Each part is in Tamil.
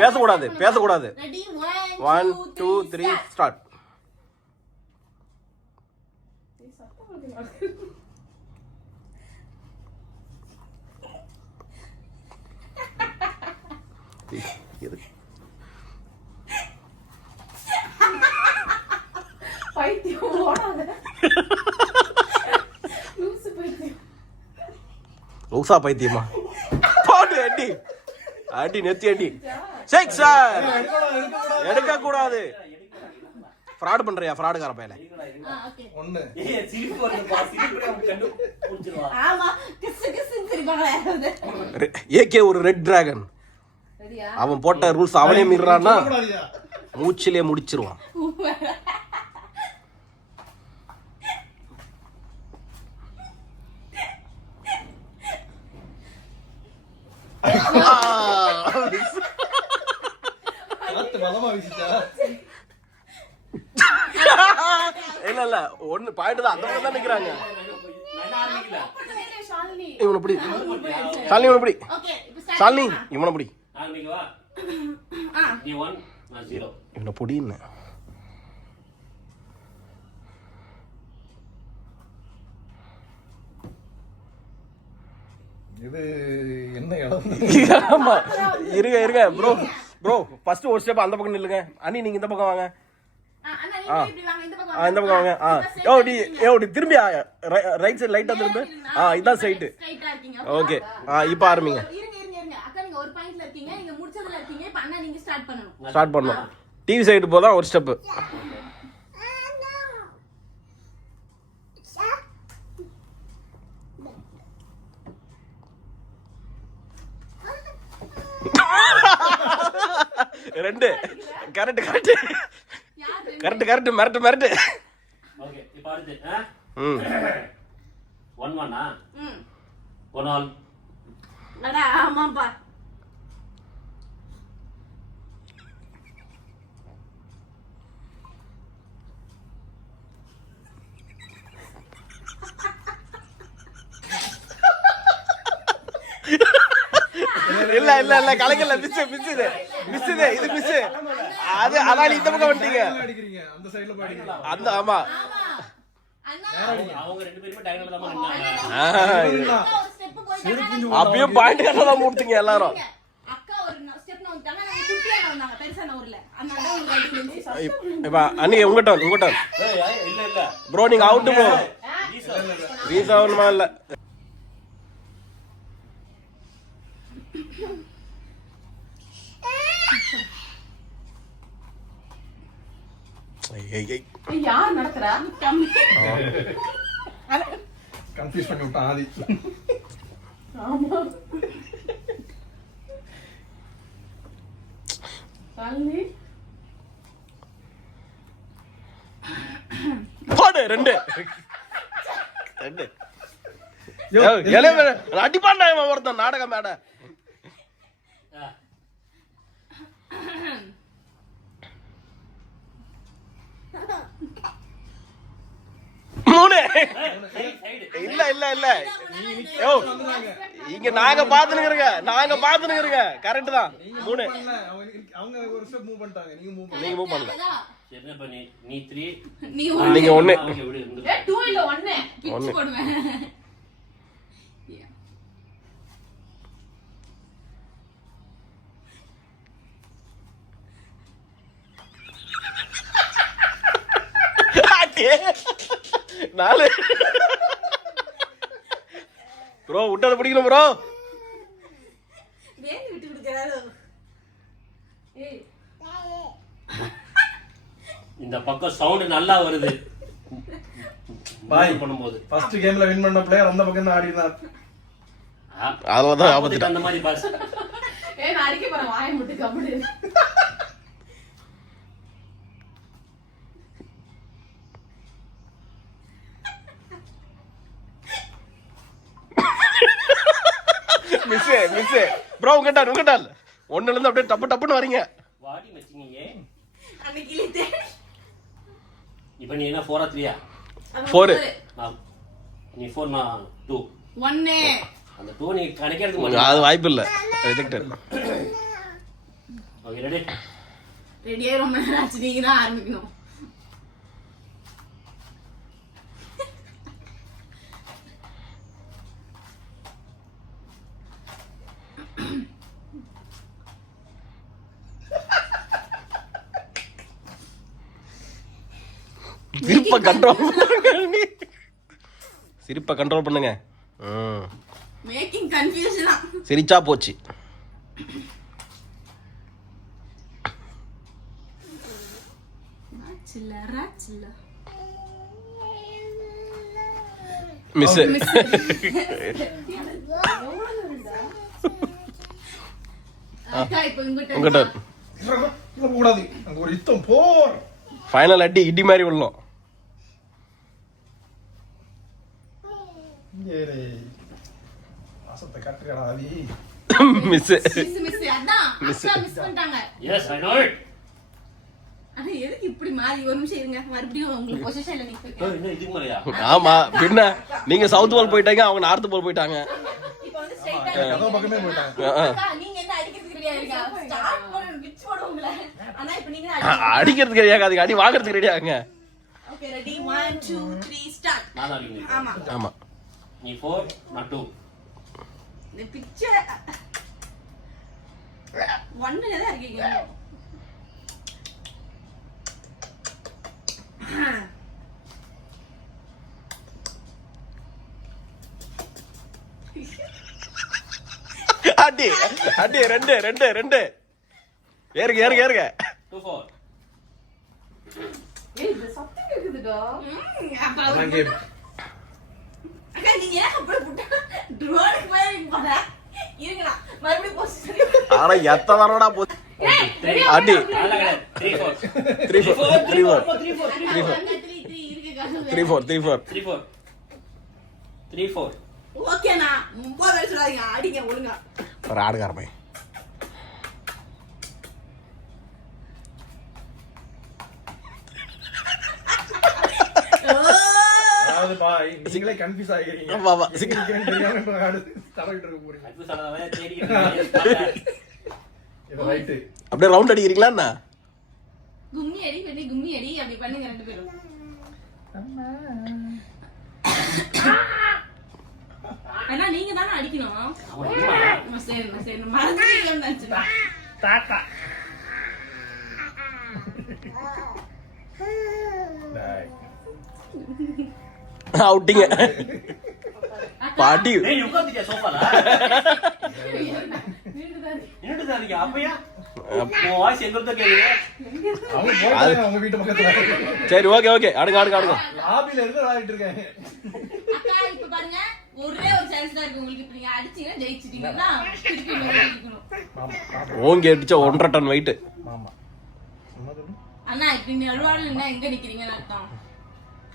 பேசக்கூடாது பேசக்கூடாது 1 2 3 ஸ்டார்ட். லூசா பைத்தியமா போடு அடி அடி நெத்தி அடி ஷேக் சார் எடுக்க கூடாது. ஃப்ராட் பண்றியா ஃப்ராடுகார பையல. ஒண்ணு சிரிப்பு வருதுப்பா சிரிப்பு கண்டுபிடிச்சிடுவா. ஆமா கிஸ் கிஸ் சிரிப்பாங்க. ஏகே ஒரு ரெட் டிராகன். அவன் போட்ட ரூல்ஸ் அவனே மீறானா மூச்சிலே முடிச்சிருவான். இல்ல இல்ல ஒண்ணு பாயிண்ட் தான். அந்த மாதிரி தான் நிக்கிறாங்க. இவனை பிடி ஷாலினி, இவனை பிடி ஷாலினி, இவனை பிடி இவனை பிடின்னு. இது என்ன இடம்? ஆமா இருங்க இருங்க ப்ரோ ப்ரோ ஃபர்ஸ்ட் ஒரு ஸ்டெப் அந்த பக்கம் நில்லுங்க. அண்ணி நீங்க இந்த பக்கம் வாங்க. இந்த பக்கம் வாங்க. ஓடி திரும்பி ரைட் சைடு லைட்டா திரும்ப. இதான் சைடு. ஓகே இப்போ ஆரம்பிங்க. ஸ்டார்ட் பண்ணணும். டிவி சைடு போதான் ஒரு ஸ்டெப். ரெண்டு கரெக்ட் கரெக்ட் கரெக்ட் கரெக்ட் மிரட்டு மிரட்டு. ஓகே இப்போ அடுத்து 1-1 1 ஆல் அடா ஆமாப்பா. இல்ல இல்ல இல்ல கலங்கல மிஸ் மிஸ் இது மிஸ் இது இது மிஸ். அது அதால இந்த பக்கம் வந்துட்டீங்க. அந்த சைடுல பாடிங்க. அந்த ஆமா அவங்க ரெண்டு பேரும் டைனல தான் நின்னாங்க. அப்படியே பாயிண்ட் கட்டல மூட்றீங்க எல்லாரும். அக்கா ஒரு ஸ்டெப் நவுட்டாங்க. நான் குட்டியா நவுந்தாங்க பெருசா நவுறல. அதனால தான் உங்களுக்கு ரைட். இப்ப அண்ணி உங்க டர்ன் உங்க டர்ன். இல்ல இல்ல ப்ரோ நீங்க அவுட் ப்ரோ. வீசா ஒண்ணுமா இல்ல. யார் நடக்கறா? கன்ஃபியூஸ் பண்ணி விட்டான் ஆதி. ஆமா சாலினி போடு ரெண்டு ரெண்டு. அடிப்பாண்டா ஒருத்தன் நாடக மேட. மூணு இல்ல இல்ல இல்ல இங்க நாங்க பாத்துனுங்க நாங்க பாத்துனுங்க. கரெக்ட் தான். மூணு அவங்க ஒரு ஸ்டெப் மூவ் பண்ணிட்டாங்க. நீங்க மூவ் பண்ணல. என்ன பண்ணி நீ 3 நீங்க 1 2 இல்ல 1 கிட்ஸ் போடுவேன். நாலு ப்ரோ விட்டத பிடிக்கணும் ப்ரோ. வேணி விட்டு குடுக்கறாரு. ஏய் இந்த பக்கம் சவுண்ட் நல்லா வருது. பாய் பண்ணும்போது ஃபர்ஸ்ட் கேம்ல வின் பண்ண பிளேயர் அந்த பக்கம் தான் ஆடினார். அததான் ஆபத்து அந்த மாதிரி பாஸ். ஏய் நான் அடிக்க போறேன் வாயை முட்டு கபடி. மிஸ் மிஸ் ப்ரோ உங்கட்டால் ஒண்ணுல இருந்து அப்படியே டப்பு டப்புன்னு வரீங்க. வாடி மச்சிங்க அன்னைக்கு இல்லே. இப்போ நீ என்ன 4 3 4 நீ 4 நான் 2 1 அந்த 2 நீ கணக்கிறதுக்கு மட்டும் அது வாய்ப்பு இல்ல ரிஜெக்டட். ஓகே ரெடி ரெடியே ரொம்ப நேரம் ஆச்சு, நீங்க தான் ஆரம்பிக்கணும். சிரிப்பை கண்ட்ரோல் பண்ணுங்க. சிரிப்பை கண்ட்ரோல் பண்ணுங்க. மேக்கிங் கன்ஃபியூஷனா சிரிச்சா போச்சு. ராச்சில்ல மிஸ். அக்கா இப்போ உங்ககிட்ட இல்ல கூடாது, அங்க ஒரு யுத்தம் போர். ஃபைனல் அடி இடி மாதிரி விடணும். ஏரே வாசத்தை கட்டுறடா ஆதி. மிஸ். மிஸ் அதான் அக்கா மிஸ் பண்ணிட்டாங்க. Yes I know it. அட எதுக்கு இப்படி மாறி? ஒரு நிமிஷம் இருங்க, மறுபடியும் உங்களுக்கு பொசிஷன்ல நிக்க வைக்கிறேன். என்ன இதுக்கு மேலயா? ஆமா பின்ன நீங்க சவுத் போல் போயிட்டாங்க, அவங்க நார்த் போல் போயிட்டாங்க. இப்போ வந்து ஸ்ட்ரைட்டா கதவு பக்கமே போயிட்டாங்க. அக்கா நீங்க என்ன அடிக்கிறதுக்கு ரெடியா இருக்கீங்க? ஸ்டார்ட் பண்ண பிட்ச் போடுவீங்களா? ஆனா இப்போ நீங்க அடிக்கிறதுக்கு ரெடியாகாதீங்க, அடி வாங்குறதுக்கு ரெடியாகுங்க. Okay ready 1 2 3 start. நான் தான் அடிக்கணும். ஆமா ஆமா நீ 4 நான் 2. இந்த பிக்சர் 1ல தான் இருக்கீங்க. அடி அடி ரெண்டு ரெண்டு ரெண்டு ஏறுங்க ஏறுங்க ஏறுங்க. 2 4. ஏய் இது சத்தம் கேக்குதுடா. அப்ப அதான் கேம். அக்கா நீங்க ஏன் அப்படி புட்டா ட்ரோன் ஃபயரிங் பண்ண? இருங்கடா மறுபடியும் பொசிஷன். ஆனா எத்த வரடா போச்சு. அடி 3 4. 3 4 3 4 3 4 3 4 3 4 3 4 3 4 3 4. ஓகேண்ணா போதே சொல்லாதீங்க, அடிங்க ஒழுங்கா. ஒரு ஆடுகாரமே. அதாவது பாய் நீங்களே கன்ஃபியூஸ் ஆகிறீங்க. ஆமா, ஆமா. தெரியாம ஆடு தடவிட்டு இருக்க போறீங்க. அது சொன்னதே தேடி. இது ரைட். அப்படியே ரவுண்ட் அடிக்கிறீங்களா என்ன? கும்மி அடி பண்ணி கும்மி அடி அப்படி பண்ணுங்க ரெண்டு பேரும். அண்ணா நீங்க தானே அடிக்கணும். சரி சரி மறந்துட்டீங்கன்னு நினைச்சேன். தாத்தா டேய். அவுட்டிங்க பாட்டி. ஏய் உட்கார்ந்தியா சோஃபால? வீட்டுதான் என்னடா தாதீங்க அப்பயா? உன் வாய்ஸ் எங்க இருந்து கேக்குது? அவங்க போறாங்க அவங்க வீட்டு பக்கத்துல. சரி ஓகே ஓகே அடுங்க அடுங்க அடுங்க. லாபில இருந்து விளையாடிட்டு இருக்காங்க. அக்கா இப்ப பாருங்க ஒரே ஒரு சான்ஸ் தான் இருக்கு உங்களுக்கு. இப்ப நீங்க அடிச்சீங்கன்னா ஜெயிச்சிட்டீங்கன்னா திருப்பி நீங்க அடிக்கணும். ஆமா ஓங்கி அடிச்சா 1.5 டன் வெயிட். ஆமா சும்மா சொல்லு. அண்ணா இப்ப நீங்க அழுவாள் என்ன எங்க நிக்கிறீங்கன்னு அர்த்தம்.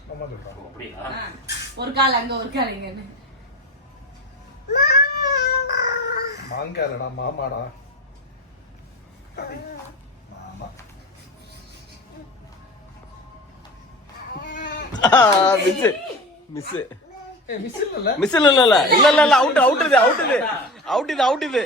சும்மா சொல்றேன். அப்படியா? ஒரு கால் அங்க ஒரு கால் இங்க. மாங்காலடா மாமாடா. மாமா. மிஸ் மிஸ் ஏய் மிஸ் இல்ல. மிஸ் இல்ல இல்ல இல்ல இல்ல இல்ல அவுட் அவுட் இது அவுட் இது அவுட் இது அவுட் இது.